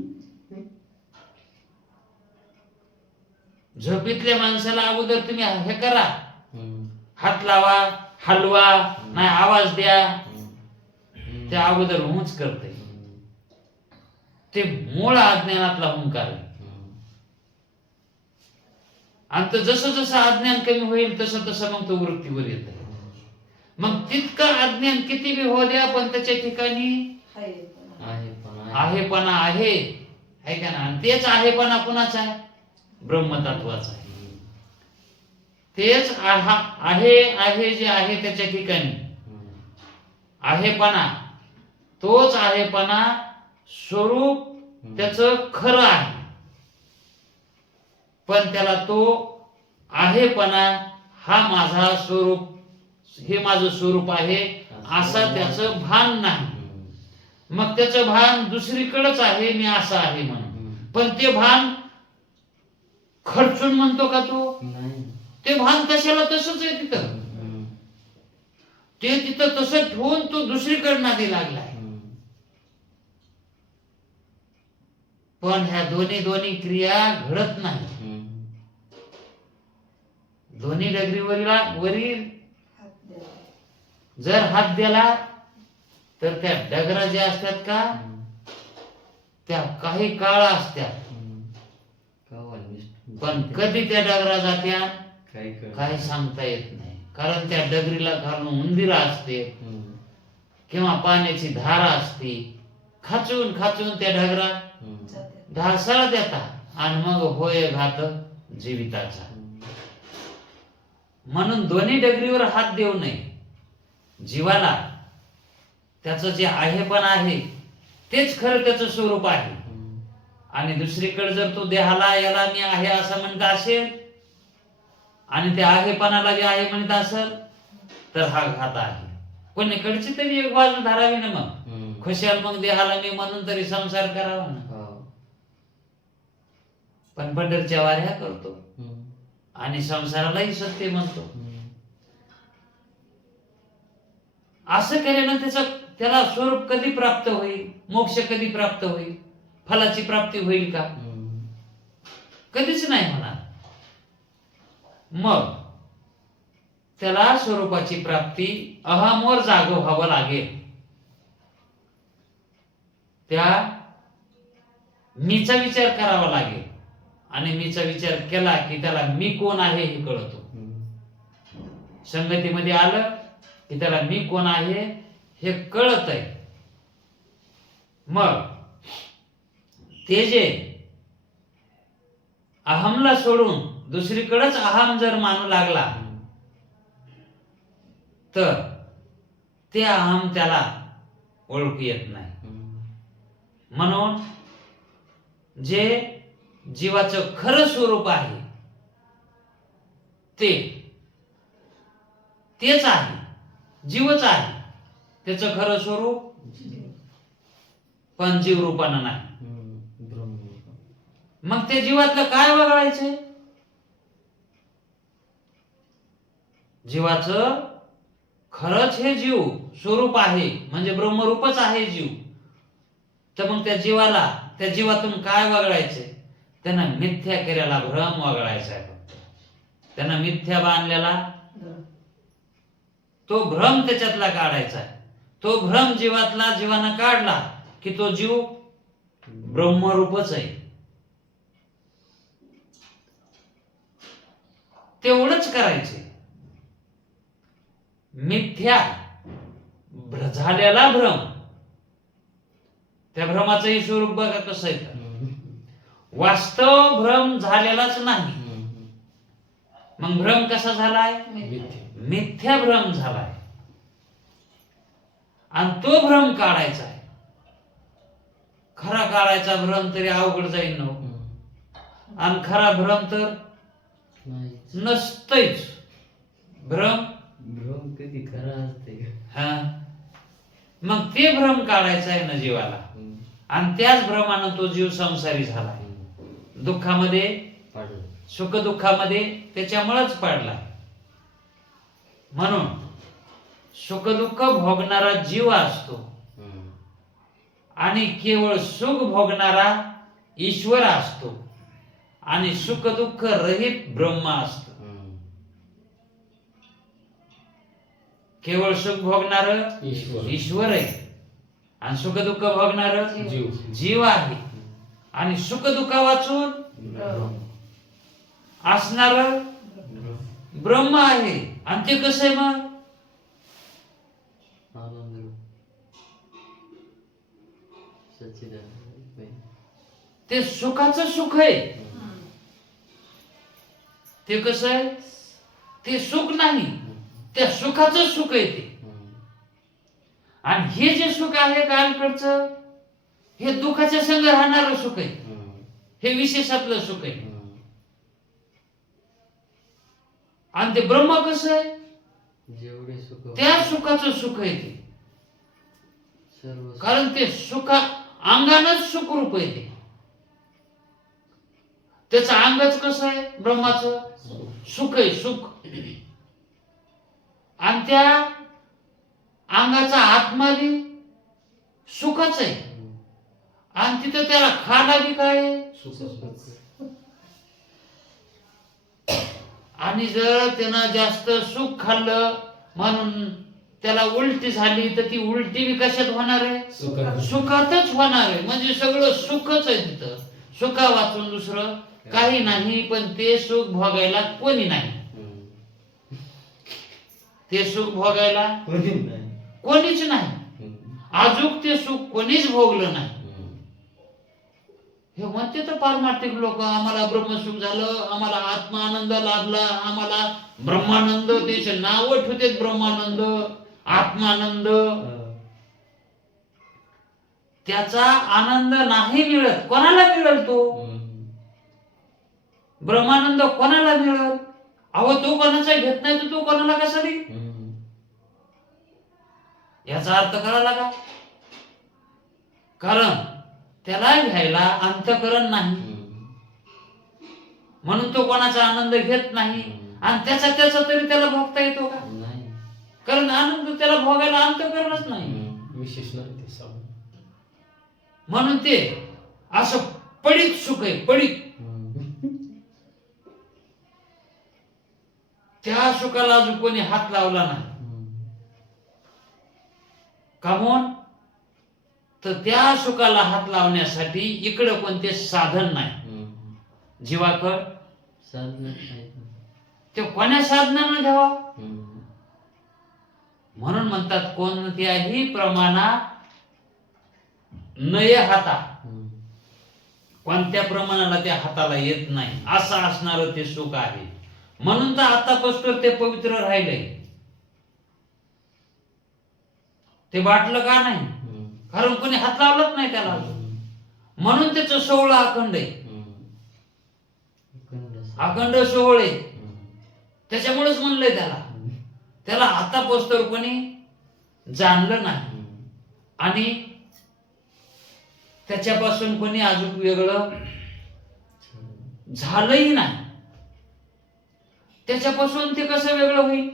झोपेतल्या माणसाला अगोदर तुम्ही हे करा, हात लावा, हलवा, नाही आवाज द्या, ते अगोदर हूच करते. ते मूळ अज्ञानातला हुंकार आहे. आणि तर जसं जसं अज्ञान कमी होईल तसं तसं मग तो वृत्तीवर येत. मग तितकं अज्ञान किती बी होऊ द्या पण त्याच्या ठिकाणी आहेपणा आहे का ना? आणि तेच आहेपणा कुणाचा आहे? ब्रह्मतत्वाचा आहे. तेच आहे जे आहे त्याच्या ठिकाणी आहेपणा, तोच आहेपणा स्वरूप त्याचं खरं आहे. पण त्याला तो आहेपणा हा माझा स्वरूप, हे माझं स्वरूप आहे असं त्याचं भान नाही. मग त्याचं भान दुसरीकडेच आहे, मी असं आहे म्हणून. पण ते भान खर्चून म्हणतो का तो? ते भान तशाला तसंच आहे तिथं. ते तिथं तसं ठेवून तो दुसरीकडे नादी लागलाय. पण ह्या दोन्ही क्रिया घडत नाही. दोन्ही डगरीवरील जर हात दिला तर त्या डगरा ज्या असतात का त्या काही काळ असतात. पण कधी त्या डगरा जात्या काही सांगता येत नाही. कारण त्या डगरीला घालून उंदीर असते किंवा पाण्याची धार असते. खाचून खाचून त्या डगरा ढासळा देतात आणि मग होय घात जीविताचा. म्हणून दोन्ही डगरीवर हात देऊ नये. जीवाला त्याचं जे आहेपण आहे तेच खरं त्याचं स्वरूप आहे. आणि दुसरीकडे जर तो देहाला याला मी आहे असं म्हणत असेल आणि त्या आहेपणाला बी आहे म्हणत असेल तर हा घात आहे. कोणीकडची तरी एक बाजू धरावी ना. मग खुशाल मग देहाला मी म्हणून तरी संसार करावा ना. पण पंढरच्या वाऱ्या करतो आणि संसारालाही सत्य म्हणतो. असं केल्यानं त्याचं त्याला स्वरूप कधी प्राप्त होईल, मोक्ष कधी प्राप्त होईल, फलाची प्राप्ती होईल का? कधीच नाही होणार. मग त्याला स्वरूपाची प्राप्ती अहमवर जागं व्हावं लागेल. त्या मीचा विचार करावा लागेल आणि मीचा विचार केला की त्याला मी कोण आहे हे कळतो. संगतीमध्ये आलं की त्याला मी कोण आहे हे कळत आहे. मग ते जे अहमला सोडून दुसरीकडेच अहम जर मानू लागला तर ते अहम त्याला ओळखू येत नाही. म्हणून जे जीवाचं खरं स्वरूप आहे तेच आहे, जीवच आहे. त्याचं खरं स्वरूप पण जीव रूपानं नाही. मग त्या जीवातलं काय वगळायचंय? जीवाचं खरंच हे जीव स्वरूप आहे म्हणजे ब्रह्मरूपच आहे जीव. तर मग त्या जीवाला, त्या जीवातून काय वगळायचंय? त्यांना मिथ्या केलेला भ्रम वगळायचा आहे. फक्त त्यांना मिथ्या बांधलेला तो भ्रम त्याच्यातला काढायचा आहे. तो भ्रम जीवानं काढला की तो जीव ब्रह्मरूपच आहे. तेवढंच करायचे. मिथ्या झालेला भ्रम, त्या भ्रमाचंही स्वरूप बघा कसं आहे. वास्तव भ्रम झालेलाच नाही. मग भ्रम कसा झालाय? मिथ्या भ्रम झालाय. आणि तो भ्रम काढायचा आहे. खरा काढायचा भ्रम तरी अवघड जाईल ना. आणि खरा भ्रम तर नसतंच. भ्रम कधी खरा असते. हा, मग ते भ्रम काढायचं आहे ना जीवाला. आणि त्याच भ्रमानं तो जीव संसारी झाला. दुःखामध्ये, सुख दुःखामध्ये त्याच्यामुळेच पडला. म्हणून सुख दुःख भोगणारा जीव असतो आणि केवळ सुख भोगणारा ईश्वर असतो आणि सुख दुःख रहित ब्रह्म असतो. केवळ सुख भोगणार ईश्वर आहे आणि सुख दुःख भोगणार जीव आहे. आणि सुख दुःख वाचून असणार ब्रह्म आहे. आणि ते कसं आहे? मग ते सुखाचं सुख आहे. ते कसं आहे? ते सुख नाही, त्या सुखाचं सुख आहे ते. आणि हे जे सुख आहे कालकडचं, हे दुःखाच्या संग राहणारं सुख आहे. हे विशेषातलं सुख आहे. आणि ते ब्रह्म कसं आहे? जेवढे सुख त्या सुखाचं सुख आहे ते. कारण ते सुखा अंगानच सुखरूप आहे ते. त्याचं अंगच कसं आहे? ब्रह्माचं सुख आहे, सुख. आणि त्या अंगाचा आत्मा बी सुखच आहे. आणि तिथं त्याला खाला बी काय आहे? आणि जर त्यानं जास्त सुख खाल्लं म्हणून त्याला उलटी झाली तर ती उलटी बी कशात होणार आहे? सुखातच होणार आहे. म्हणजे सगळं सुखच आहे तिथं. सुखा वाचून दुसरं काही नाही. पण ते सुख भोगायला कोणी नाही. ते सुख भोगायला कोणीच नाही. अजून ते सुख कोणीच भोगलं नाही. हे म्हणते तर पारमार्थिक लोक, आम्हाला ब्रह्मसुख झालं, आम्हाला आत्मा आनंद लाभला, आम्हाला ब्रह्मानंद. त्याचे नाव ठेवते ब्रह्मानंद, आत्मानंद. त्याचा आनंद नाही मिळत. कोणाला मिळत तो ब्रह्मानंद? कोणाला मिळत? अहो, तो कोणाचा घेत नाही तर तो कोणाला कसा देईल? याचा अर्थ कळाला का? कारण त्याला घ्यायला अंतःकरण नाही. म्हणून तो कोणाचा आनंद घेत नाही. आणि त्याचा तरी त्याला भोगता येतो का? कारण आनंद त्याला भोगायला अंतःकरणच नाही. विशेष नाही ते सांग. म्हणून ते असं पडीक सुख आहे, पडीक. त्या सुखाला अजून कोणी हात लावला नाही. का म्हणून तर त्या सुखाला हात लावण्यासाठी इकडं कोणते साधन नाही. जीवाकड साधन ते कोण्या साधनानं घ्यावा. म्हणून म्हणतात कोणत्याही प्रमाणात नये हाता, कोणत्या प्रमाणाला त्या हाताला येत नाही असं असणार ते सुख आहे. म्हणून तर आतापासून ते पवित्र राहिले. ते वाटलं का नाही, कारण कोणी हात लावलाच नाही त्याला. म्हणून त्याचं 16 अखंड आहे, अखंड 16 आहे. त्याच्यामुळेच म्हणलंय त्याला आतापासून कोणी जाणलं नाही आणि त्याच्यापासून कोणी अजून वेगळं झालंही नाही. त्याच्यापासून ते कसं वेगळं होईल.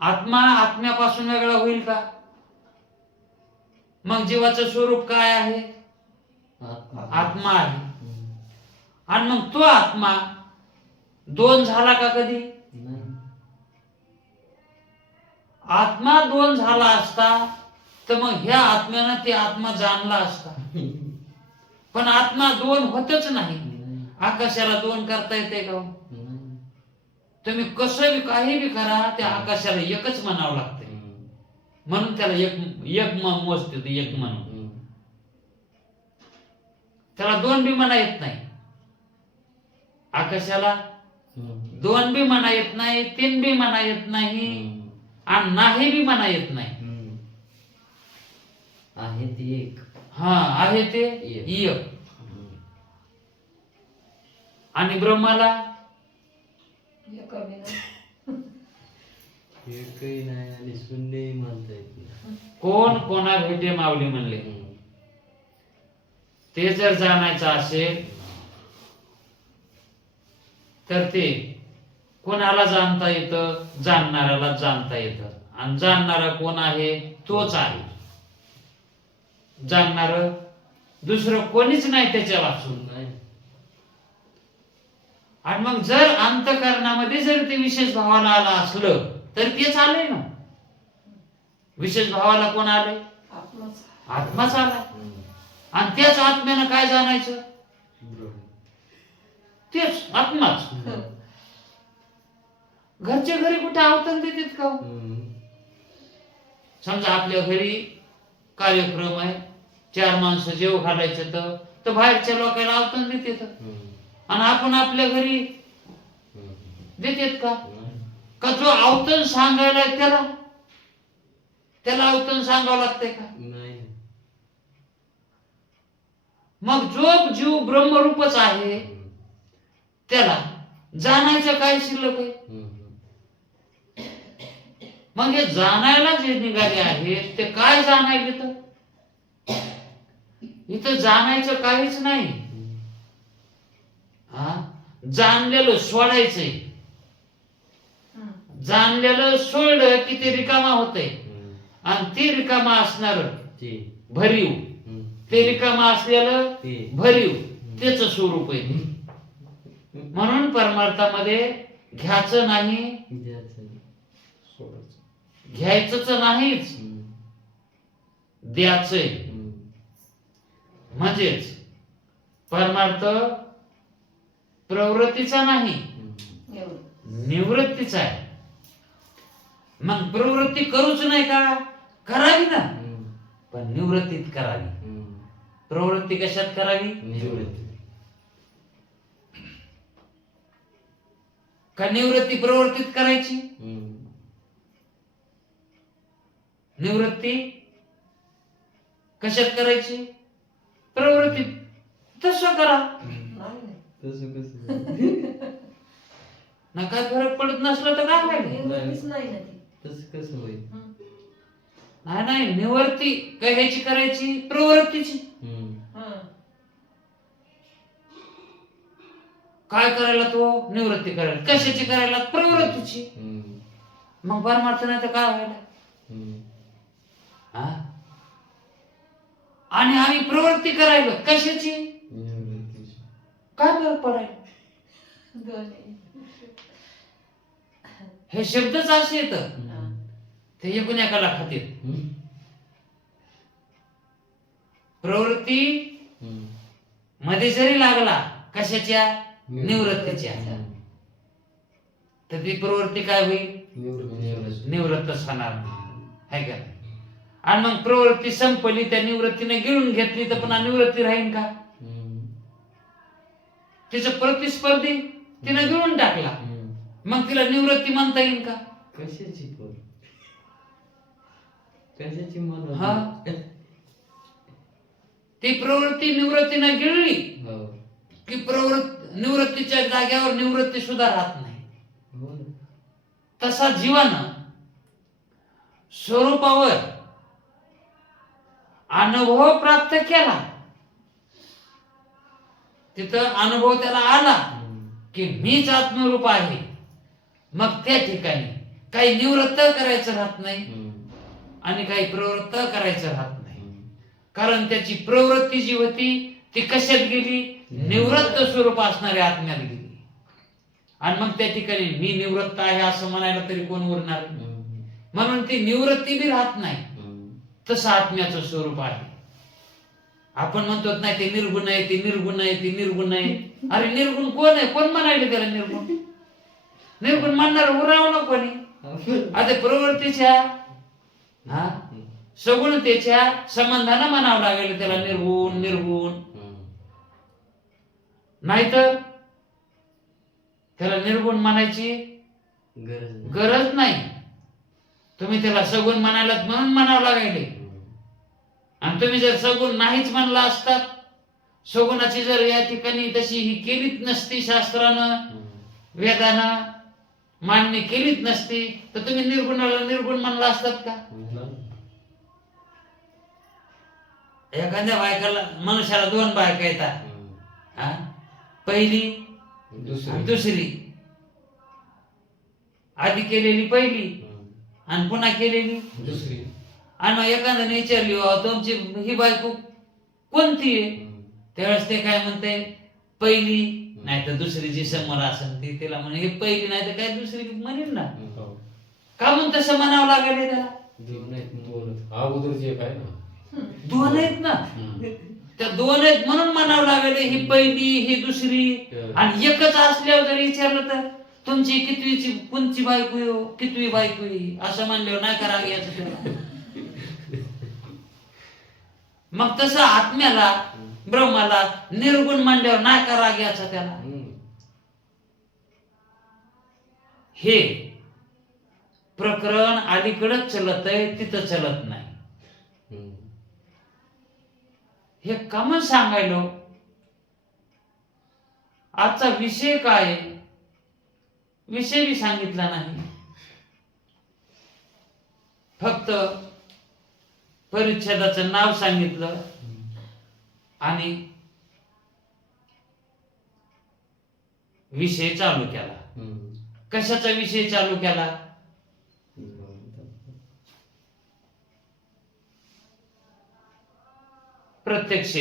आत्मा आत्म्यापासून वेगळा होईल का. मग जीवाचं स्वरूप काय आहे, आत्मा आहे. आणि मग तो आत्मा दोन झाला का कधी. आत्मा दोन झाला असता तर मग ह्या आत्म्यानं ते आत्मा जाणला असता. पण आत्मा दोन होतच नाही. आकाशाला दोन करता येते का. तुम्ही कसं बी काही बी करा, त्या आकाशाला एकच म्हणावं लागतंय. म्हणून त्याला एक मोजते, एक म्हणून. त्याला दोन बी म्हणा येत नाही. आकाशाला दोन बी म्हणा येत नाही, तीन बी म्हणा येत नाही, आणि नाही बी म्हणा येत नाही. आहे ते एक. हा आहे ते एक. आणि ब्रह्माला एकही नाही आणि शून्यही म्हणता येत नाही. कोण कोणा भेटे मावली म्हणले. ते जर जाणायचं असेल तर ते कोणाला जाणता येतं, जाणणाऱ्याला जाणता येतं. आणि जाणणारा कोण आहे, तोच आहे. जाणणार दुसरं कोणीच नाही त्याच्या वाचून. आणि मग जर अंतःकरणामध्ये जर ते विशेष भावाला आला असलं तर तेच आलंय ना. विशेष भावाला कोण आलंय, आत्माच आलाय. आणि त्याच आत्म्यानं काय जाणायचं, तेच आत्माच. घरच्या घरी कुठे अवतन देतात का. समजा आपल्या घरी कार्यक्रम आहे, 4 माणसं जेव घालायचं तर बाहेरच्या लोकांना अवतन देतात. आणि आपण आपल्या घरी देतात का जो अवतन सांगायला त्याला अवतन सांगावं लागतंय का. मग जो जीव ब्रह्मरूपच आहे त्याला जाणायचं काय शिल्लक आहे. मग हे जाणायला जे निघाले आहेत ते काय जाणायला इथं जाणायचं काहीच नाही. जाणलेलं सोडायचंय. जाणलेलं सोडलं की ते रिकामा होतंय. आणि ते रिकामा असणार भरीव, ते रिकामा असलेलं भरीव त्याच स्वरूप आहे. म्हणून परमार्थामध्ये घ्यायचं नाही, घ्यायचंच नाहीच, द्यायचंय. म्हणजेच परमार्थ प्रवृत्तीचा नाही, निवृत्तीचा आहे. मग प्रवृत्ती करूच नाही का, करावी ना, पण निवृत्तीत करावी. प्रवृत्ती कशात करावी, निवृत्ती. का निवृत्ती प्रवृत्तीत करायची. निवृत्ती कशात करायची, प्रवृत्तीत. तसं करा ना, काय फरक पडत नसलं तर काय तसं कसं होईल. नाही निवृत्ती काय ह्याची करायची, प्रवृत्तीची. काय करायला तो, निवृत्ती करायला. कशाची करायला, प्रवृत्तीची. मग परमार्थ नाही तर काय व्हायला. हा आणि आम्ही प्रवृत्ती करायला कशाची निवृत्तीची. काय फरक पडायला हे शब्दच असे येत ते एकूण एकाला खातील प्रवृत्ती मध्ये जरी लागला कशाच्या निवृत्तीच्या तर ती प्रवृत्ती काय होईल निवृत्तच होणार आहे का आणि मग प्रवृत्ती संपली त्या निवृत्तीने गिळून घेतली तर पुन्हा निवृत्ती राहील का तिचं प्रतिस्पर्धी तिने गिळून टाकला मग तिला निवृत्ती म्हणता येईल का कशाची पण कशाची हा म्हणा ती प्रवृत्ती निवृत्तीने गिळली हो की निवृत्तीच्या जाग्यावर निवृत्ती सुद्धा राहत नाही हो ना. तसा जीवानं स्वरूपावर अनुभव प्राप्त केला तिथं अनुभव त्याला आला की मीच आत्मरूप आहे मग त्या ठिकाणी काही निवृत्त करायचं राहत नाही आणि काही प्रवृत्त करायचं राहत नाही कारण त्याची प्रवृत्ती जी होती ती कशात गेली निवृत्त स्वरूप असणाऱ्या आत्म्यात गेली आणि मग त्या ठिकाणी मी निवृत्त आहे असं म्हणायला तरी कोण उरणार म्हणून ती निवृत्ती बी राहत नाही तसं आत्म्याचं स्वरूप आहे आपण म्हणतो नाही ते निर्गुण आहे ते निर्गुण आहे ते निर्गुण आहे अरे निर्गुण कोण आहे कोण म्हणायले त्याला निर्गुण निर्गुण म्हणणार उराव ना कोणी आता प्रवृत्तीच्या हा सगुणतेच्या संबंधानं म्हणावं लागेल त्याला निर्गुण निर्गुण नाहीतर त्याला निर्गुण म्हणायची गरज नाही तुम्ही त्याला सगुण म्हणायला म्हणून म्हणावं लागेल आणि तुम्ही जर सगुण नाहीच म्हणला असतात सगुणाची जर या ठिकाणी तशी ही केलीच नसती शास्त्रानं वेदानं मान्य केलीच नसती तर तुम्ही निर्गुणाला निर्गुण म्हणला असतात का एखाद्या बायकाला मनुष्याला दोन बायका येतात हा पहिली दुसरी आधी केलेली पहिली आणि पुन्हा केलेली दुसरी आणि मग एखाद्याने विचारली तुमची ही बायको कोणती आहे त्यावेळेस ते काय म्हणते पहिली नाही तर दुसरी जी समोर असेल ती तिला म्हणे हे पहिली नाही तर काय दुसरी म्हणेल ना का म्हणून तसं म्हणावं लागेल त्याला अगोदर जे काय ना दोन आहेत ना त्या दोन आहेत म्हणून म्हणावं लागेल ही पहिली ही दुसरी आणि एकच असल्यावर जर विचारलं तर तुमची कितवीची कोणची बायको हो कितवी बायको असं म्हणल्यावर नाही करा याचं त्याला मग तसं आत्म्याला ब्रह्माला निर्गुण मांडल्यावर नाही का राग याचा त्याला हे प्रकरण अलीकडच चलत आहे तिथं चलत नाही हे कमन सांगायलो आजचा विषय काय विषय बी सांगितला नाही फक्त परिच्छेदाचं नाव सांगितलं आणि विषय चालू केला कशाचा विषय चालू केला प्रत्यक्ष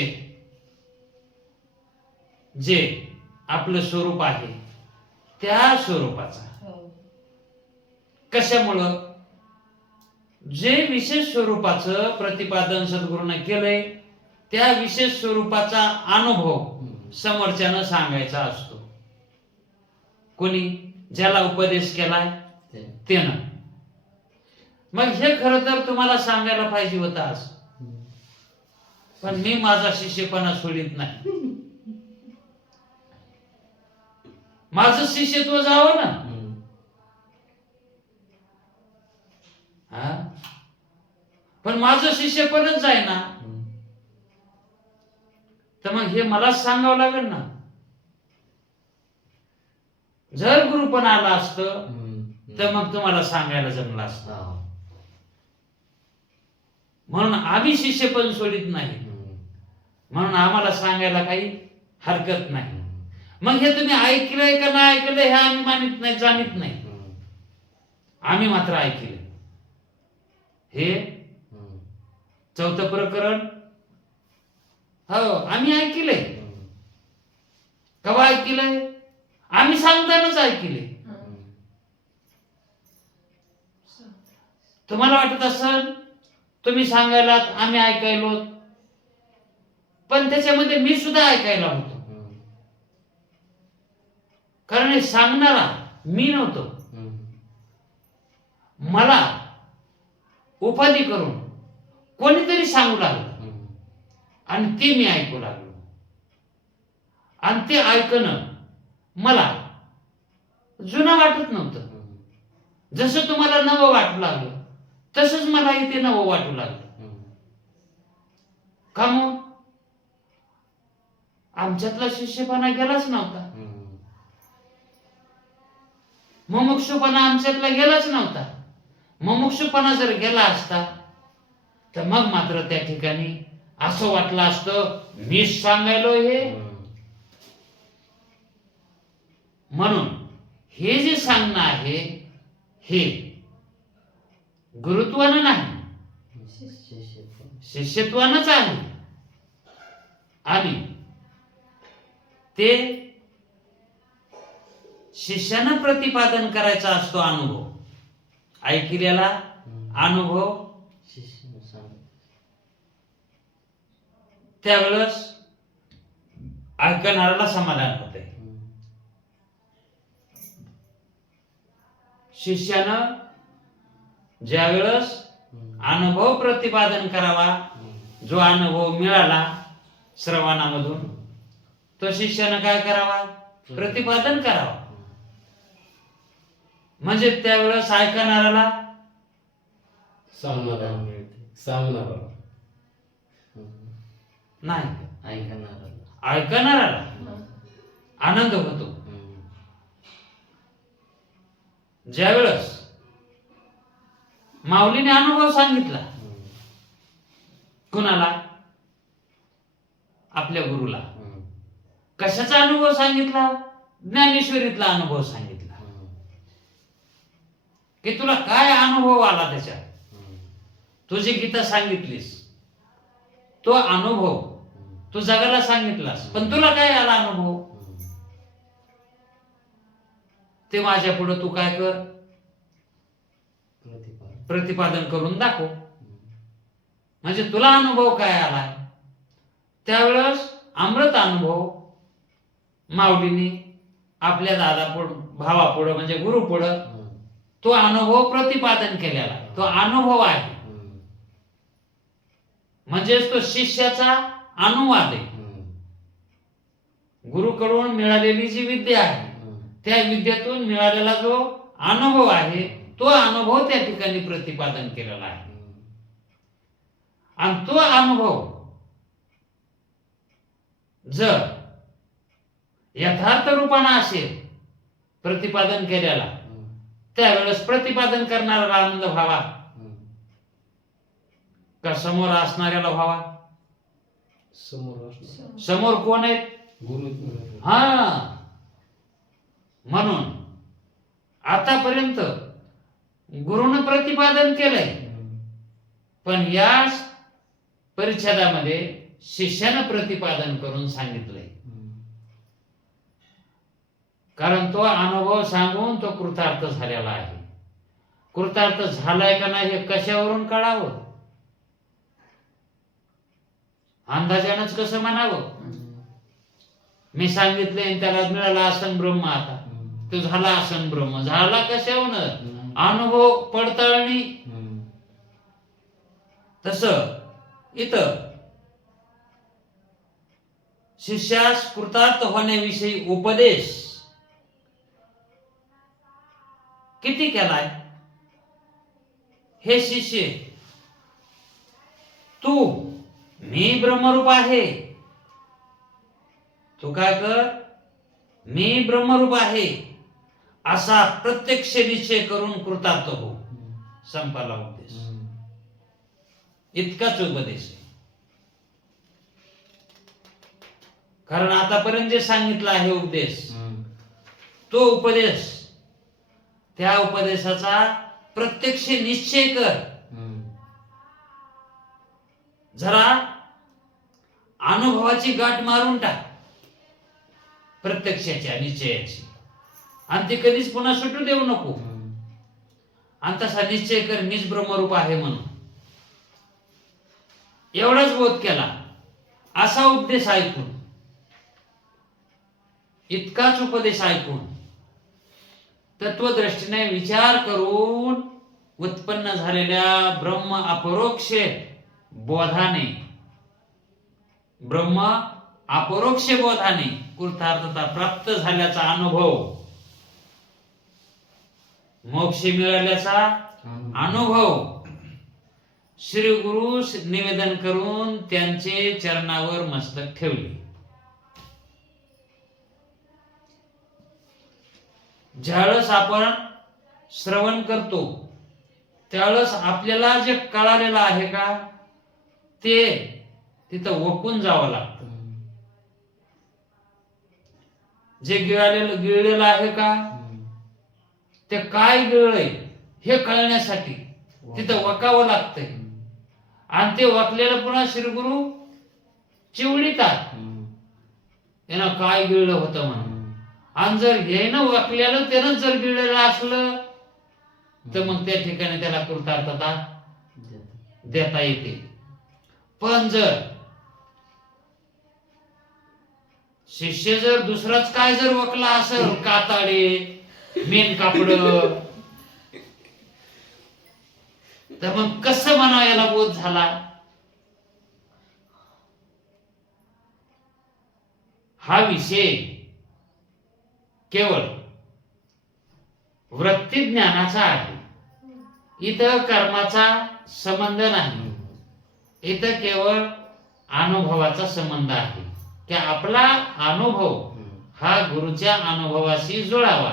जे आपलं स्वरूप आहे त्या स्वरूपाचा कशामुळं जे विशेष स्वरूपाचं प्रतिपादन सद्गुरूने केलंय त्या विशेष स्वरूपाचा अनुभव समोरच्यानं सांगायचा असतो कोणी ज्याला उपदेश केलाय त्यानं मग हे खरं तर तुम्हाला सांगायला पाहिजे होतं आज पण मी माझा शिष्यपणा सोडित नाही माझं शिष्यत्व जावं ना हा पण माझं शिष्यपणच जाय ना तर मग हे मलाच सांगावं लागेल ना जर गुरुपण आला असतं तर मग तुम्हाला सांगायला जमलं असतं म्हणून आम्ही शिष्यपण सोडित नाही म्हणून आम्हाला सांगायला काही हरकत नाही मग हे तुम्ही ऐकलंय का नाही ऐकलं हे आम्ही मानित नाही जाणीत नाही आम्ही मात्र ऐकले हे चौथं प्रकरण हो आम्ही ऐकलंय. कवा ऐकलंय? आम्ही सांगतानाच ऐकले. तुम्हाला वाटत असेल तुम्ही सांगायलात आम्ही ऐकायलो, पण त्याच्यामध्ये मी सुद्धा ऐकायला होतो. कारण हे सांगणारा मी नव्हतो. मला उपाधी करून कोणीतरी सांगू लागलं आणि ते मी ऐकू लागलो. आणि ते ऐकणं मला जुनं वाटत नव्हतं. जसं तुम्हाला नवं वाटू लागलं तसंच मला इथे नवं वाटू लागलं. का मग आमच्यातला शिष्यपणा गेलाच नव्हता. मुमुक्षुपणा आमच्यातला गेलाच नव्हता. मुमुक्षुपणा जर गेला असता तर मग मात्र त्या ठिकाणी असं वाटलं असतं मीच सांगायलो हे. म्हणून हे जे सांगणं आहे हे गुरुत्वानं नाही, शिष्यत्वानंच आहे. आणि ते शिष्यानं प्रतिपादन करायचा असतो अनुभव. ऐकलेला अनुभव त्यावेळेस ऐकणाऱ्याला समाधान होते. शिष्यानं ज्यावेळेस अनुभव प्रतिपादन करावा, जो अनुभव मिळाला श्रवणामधून, तो शिष्यानं काय करावा? प्रतिपादन करावा. म्हणजे त्यावेळेस ऐकणाऱ्याला नाही, ऐकणाऱ्याला आनंद होतो. ज्यावेळेस माऊलीने अनुभव सांगितला कुणाला? आपल्या गुरुला. कशाचा अनुभव सांगितला? ज्ञानेश्वरीतला अनुभव सांगितला. की तुला काय अनुभव आला त्याच्यात? तू जी गीता सांगितलीस तो अनुभव तू जगाला सांगितलास, पण तुला काय आला अनुभव? ते माझ्या पुढे तू काय कर? प्रतिपादन करून दाखव. म्हणजे तुला अनुभव काय आला? त्यावेळेस अमृत अनुभव माऊलीने आपल्या दादापुढं, भावापुढं म्हणजे गुरुपुढं तो अनुभव प्रतिपादन केलेला, तो अनुभव आहे. म्हणजेच तो शिष्याचा अनुवाद आहे. गुरुकडून मिळालेली जी विद्या आहे त्या विद्येतून मिळालेला जो अनुभव आहे तो अनुभव त्या ठिकाणी प्रतिपादन केलेला आहे. आणि तो अनुभव जर यथार्थ रूपाने असेल प्रतिपादन केलेला, त्यावेळेस प्रतिपादन करणाऱ्याला आनंद व्हावा का समोर असणाऱ्याला व्हावा? समोर कोण आहेत? हा. म्हणून आतापर्यंत गुरुनं प्रतिपादन केलंय, पण या परिच्छेदामध्ये शिष्यानं प्रतिपादन करून सांगितलंय. कारण तो अनुभव सांगून तो कृतार्थ झालेला आहे. कृतार्थ झालाय का नाही हे कशावरून कळावं? अंदाजानंच कसं म्हणावं? मी सांगितलंय त्याला मिळाला आसन ब्रह्म, आता तो झाला आसन ब्रह्म. झाला कशावरून? अनुभव पडताळणी. तसं इथं शिष्यास कृतार्थ होण्याविषयी उपदेश किती केलाय? हे शिष्य, तू मी ब्रह्मरूप आहे, तू काय कर? मी ब्रह्मरूप आहे असा प्रत्यक्ष निश्चय करून कृतार्थ हो. संपाला उपदेश. इतकाच उपदेश आहे. कारण आतापर्यंत जे सांगितलं आहे उपदेश, तो उपदेश, त्या उपदेशाचा प्रत्यक्ष निश्चय कर. जरा अनुभवाची गाठ मारून टाक प्रत्यक्षाच्या निश्चयाची, आणि ती कधीच पुन्हा सुटू देऊ नको. आणि तसा निश्चय कर मीच ब्रह्मरूप आहे म्हणून. एवढाच बोध केला. असा उपदेश ऐकून, इतकाच उपदेश ऐकून, तत्वदृष्टीने विचार करून उत्पन्न झालेल्या ब्रह्म अपरोक्ष बोधाने, ब्रह्म अपरोक्ष बोधाने कृतार्थता प्राप्त झाल्याचा अनुभव, मोक्ष मिळाल्याचा अनुभव श्री गुरु निवेदन करून त्यांचे चरणावर मस्तक ठेवले. ज्यावेळेस आपण श्रवण करतो त्यावेळेस आपल्याला जे कळालेलं आहे का ते तिथं वकून जावं लागतं. जे गिळलेलं आहे का ते काय गिळलंय हे कळण्यासाठी तिथं वकावं लागतंय. आणि ते वाकलेलं पुन्हा श्रीगुरु चिवडीतात, यानं काय गिळलं होतं म्हणून. आणि जर यानं वाकलेलं त्यानं जर गिळलेलं असलं तर मग त्या ठिकाणी त्याला कृतार्थता देता येते. पण जर शिष्य जर दुसराच काय जर वकला असेल, काताडे मेन कापड, तर मग कसं म्हणावं याला बोध झाला. हा विषय केवळ वृत्ती ज्ञानाचा आहे. इथं कर्माचा संबंध नाही. इथं केवळ अनुभवाचा संबंध आहे की आपला अनुभव हा गुरुच्या अनुभवाशी जुळावा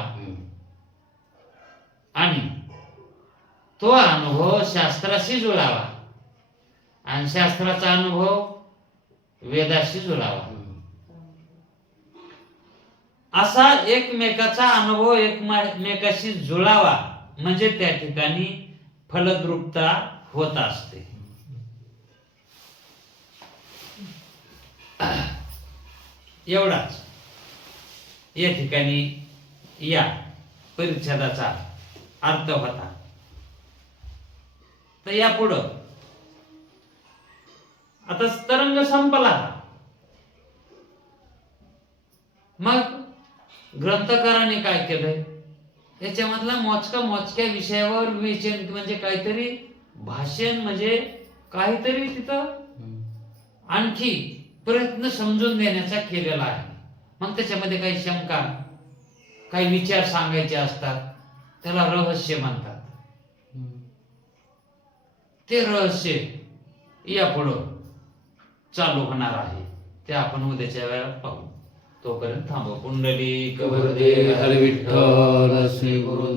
आणि तो अनुभव शास्त्राशी जुळावा आणि शास्त्राचा अनुभव वेदाशी जुळावा. असा एकमेकाचा अनुभव एकमेकाशी जुळावा म्हणजे त्या ठिकाणी फलद्रुपता होत असते. एवढाच या ठिकाणी या परिच्छेदाचा अर्थ होता. तर यापुढं आता तरंग संपला. मग ग्रंथकाराने काय केलंय, याच्यामधला मोजक्या विषयावर विवेचन म्हणजे काहीतरी भाषण, म्हणजे काहीतरी तिथं आणखी प्रयत्न समजून देण्याचा केलेला आहे. मग त्याच्यामध्ये काही शंका, काही विचार सांगायचे असतात, त्याला रहस्य म्हणतात. ते रहस्य यापुढं चालू होणार आहे, ते आपण उद्याच्या वेळात पाहू. तोपर्यंत थांबव. कुंडली हरी विठ्ठल श्री गुरु